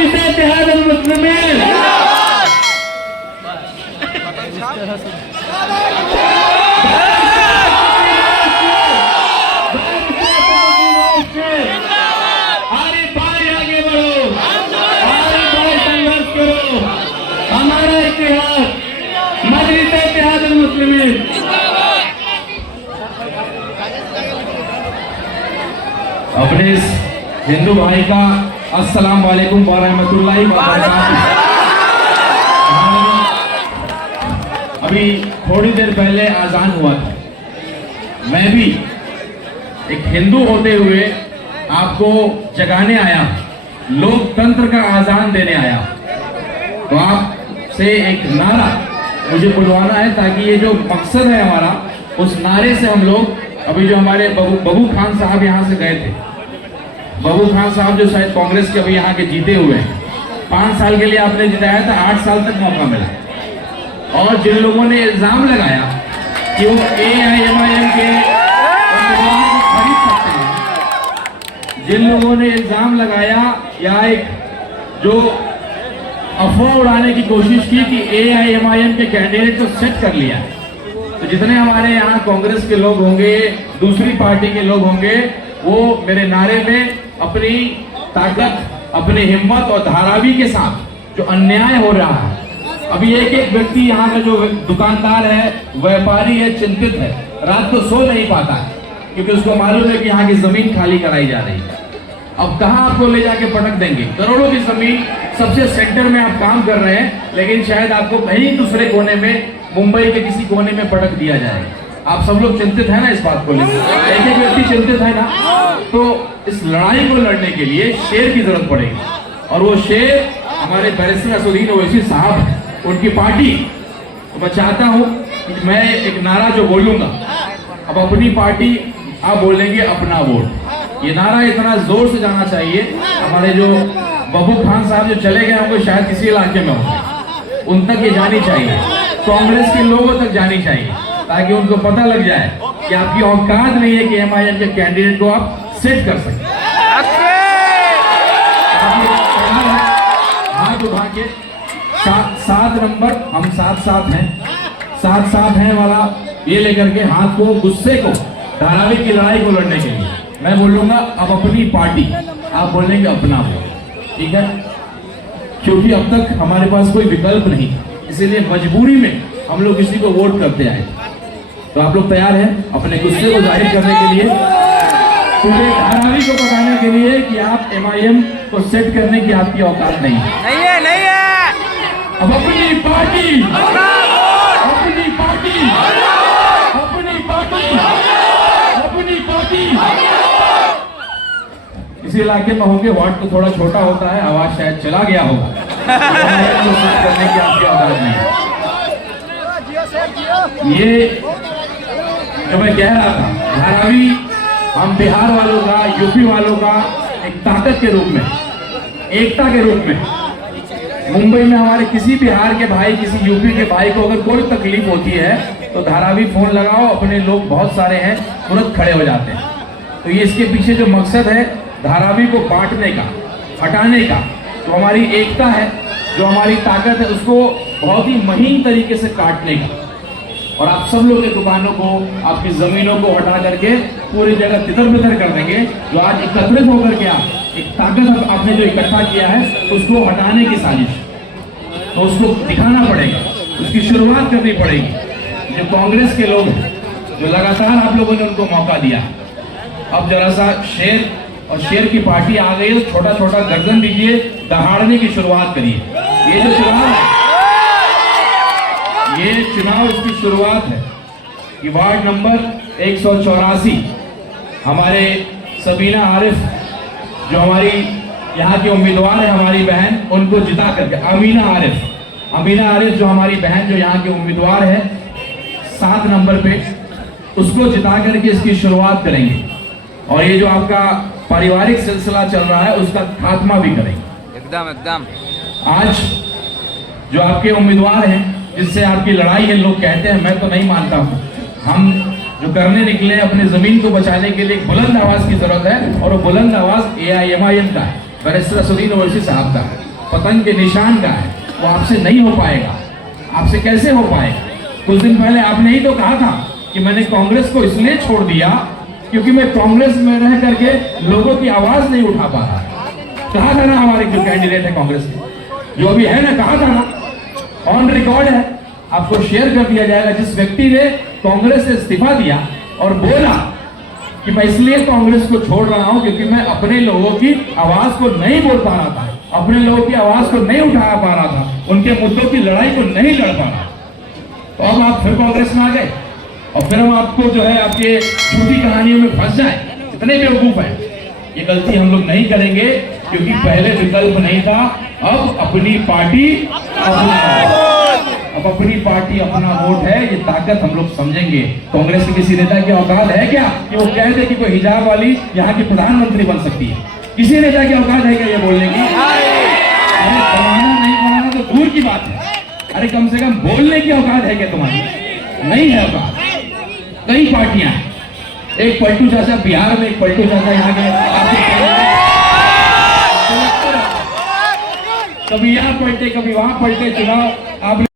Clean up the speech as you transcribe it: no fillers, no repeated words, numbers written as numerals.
मजलिस इत्तेहादुल मुस्लिमीन अरे भाई आगे बढ़ो, अरे भाई संघर्ष करो, हमारा इत्तेहाद मजलिस इत्तेहादुल मुस्लिमीन। अपने इस हिंदू भाई का अस्सलाम वालेकुम व रहमतुल्लाहि व बरकातुहू। अभी थोड़ी देर पहले आजान हुआ था, मैं भी एक हिंदू होते हुए आपको जगाने आया, लोकतंत्र का आजान देने आया। तो आपसे एक नारा मुझे बुलवाना है ताकि ये जो मकसद है हमारा, उस नारे से हम लोग, अभी जो हमारे बबू खान साहब यहाँ से गए थे, बबू खान साहब जो शायद कांग्रेस के अभी यहाँ के जीते हुए हैं, 5 साल के लिए आपने जिताया था, 8 साल तक मौका मिला। और जिन लोगों ने इल्जाम लगाया कि वो AIMIM के उम्मीदवार को खरीद सकते हैं, जिन लोगों ने इल्जाम लगाया या एक जो अफवाह उड़ाने की कोशिश की कि AIMIM के कैंडिडेट को सेट कर लिया, तो जितने हमारे यहाँ कांग्रेस के लोग होंगे, दूसरी पार्टी के लोग होंगे, वो मेरे नारे में अपनी ताकत, अपनी हिम्मत और धारावी के साथ जो अन्याय हो रहा है, अभी एक एक व्यक्ति यहाँ का जो दुकानदार है, व्यापारी है, चिंतित है, रात को सो नहीं पाता है क्योंकि उसको मालूम है कि यहाँ की जमीन खाली कराई जा रही है। अब कहाँ आपको ले जाके पटक देंगे? करोड़ों की जमीन, सबसे सेंटर में आप काम कर रहे हैं, लेकिन शायद आपको कहीं दूसरे कोने में, मुंबई के किसी कोने में पटक दिया जाएगा। आप सब लोग चिंतित है ना इस बात को लेकर, एक एक व्यक्ति चिंतित है ना। तो इस लड़ाई को लड़ने के लिए शेर की जरूरत पड़ेगी, और वो शेर हमारे बैरिस्टर असदुद्दीन ओवैसी साहब है, उनकी पार्टी। तो मैं चाहता हूं कि मैं एक नारा जो बोलूंगा, अब अपनी पार्टी आप बोलेंगे अपना वोट, ये नारा इतना जोर से जाना चाहिए। हमारे जो बबू खान साहब जो चले गए होंगे शायद किसी इलाके में होंगे, उन तक ये जानी चाहिए, कांग्रेस के लोगों तक जानी चाहिए, ताकि उनको पता लग जाए कि आपकी औकात नहीं है कि MIM के कैंडिडेट को आप सेट कर सकें। हाथ उठा के 7 नंबर, हम साथ हैं वाला ये लेकर के हाथ को, गुस्से को, धारावी की लड़ाई को लड़ने के लिए मैं बोलूंगा अब अपनी पार्टी, आप बोलेंगे अपना वोट, ठीक है? क्योंकि अब तक हमारे पास कोई विकल्प नहीं, इसीलिए मजबूरी में हम लोग किसी को वोट करते आए। तो आप लोग तैयार हैं अपने गुस्से को जाहिर करने के लिए, पूरे धारावी को बताने के लिए कि आप MIM को सेट करने की आपकी औकात नहीं है। अब अपनी पार्टी, इसी इलाके में होंगे, वार्ड तो थोड़ा छोटा होता है, आवाज शायद चला गया होगा, तो सेट करने की आपकी औकात नहीं है। ये जो मैं कह रहा था, धारावी हम बिहार वालों का, यूपी वालों का एक ताकत के रूप में, एकता के रूप में, मुंबई में हमारे किसी बिहार के भाई, किसी यूपी के भाई को अगर कोई तकलीफ होती है तो धारावी फोन लगाओ, अपने लोग बहुत सारे हैं, तुरंत खड़े हो जाते हैं। तो ये इसके पीछे जो मकसद है धारावी को बांटने का, हटाने का, तो हमारी एकता है, जो हमारी ताकत है, उसको बहुत ही महीन तरीके से काटने का, और आप सब लोग की दुकानों को, आपकी जमीनों को हटा करके पूरी जगह तितर-बितर कर देंगे। जो आज एकत्रित होकर के आप एक ताकत आपने जो इकट्ठा किया है, उसको हटाने की साजिश, तो उसको दिखाना पड़ेगा, उसकी शुरुआत करनी पड़ेगी। जो कांग्रेस के लोग हैं, जो लगातार आप लोगों ने उनको मौका दिया, अब जरा सा शेर और शेर की पार्टी आ गई है, तो छोटा छोटा गर्दन दीजिए, दहाड़ने की शुरुआत करिए। ये जो चुनाव है, ये चुनाव इसकी शुरुआत है कि वार्ड नंबर 184 हमारे सबीना आरिफ, जो हमारी यहाँ की उम्मीदवार है, हमारी बहन, उनको जिता करके, अमीना आरिफ जो हमारी बहन, जो यहाँ की उम्मीदवार है 7 नंबर पे, उसको जिता करके इसकी शुरुआत करेंगे। और ये जो आपका पारिवारिक सिलसिला चल रहा है, उसका खात्मा भी करेंगे। एकदम आज जो आपके उम्मीदवार हैं, जिससे आपकी लड़ाई है, लोग कहते हैं, मैं तो नहीं मानता हूँ, हम जो करने निकले अपनी जमीन को बचाने के लिए एक बुलंद आवाज की जरूरत है, और वो बुलंद आवाज AIMIM का है, बैरिस्टर असदुद्दीन ओवैसी साहब का है। पतंग के निशान का है, वो आपसे नहीं हो पाएगा। आपसे कैसे हो पाएगा? कुछ दिन पहले आपने ही तो कहा था कि मैंने कांग्रेस को इसलिए छोड़ दिया क्योंकि मैं कांग्रेस में रह करके लोगों की आवाज नहीं उठा पा रहा। कहा था ना हमारे जो कैंडिडेट है कांग्रेस के, जो अभी है ना, कहा था ना, ऑन रिकॉर्ड है, आपको शेयर कर दिया जाएगा। जिस व्यक्ति ने कांग्रेस से इस्तीफा दिया और बोला कि मैं इसलिए कांग्रेस को छोड़ रहा हूं क्योंकि मैं अपने लोगों की आवाज को नहीं बोल पा रहा था, अपने लोगों की आवाज को नहीं उठा पा रहा था, उनके मुद्दों की लड़ाई को नहीं लड़ पा रहा, तो अब आप फिर कांग्रेस में आ गए और फिर हम आपको जो है आपके झूठी कहानियों में फंस जाए। इतने बेवकूफ हैं। ये गलती हम लोग नहीं करेंगे क्योंकि पहले विकल्प नहीं था। अब अपनी पार्टी अपना वोट है, ये ताकत हम लोग समझेंगे। कांग्रेस के किसी नेता की औकात है क्या कि वो कह दे कि कोई हिजाब वाली यहाँ की प्रधानमंत्री बन सकती है? किसी नेता की औकात है क्या ये बोलने की? अरे बनाना नहीं बनाना तो दूर की बात है, अरे कम से कम बोलने की औकात है क्या तुम्हारी? नहीं है औकात। कई पार्टियां हैं, एक पलटू चाचा बिहार में, एक पलटू चाचा यहाँ के, कभी यहाँ पलटे कभी वहां पलटे। चुनाव आप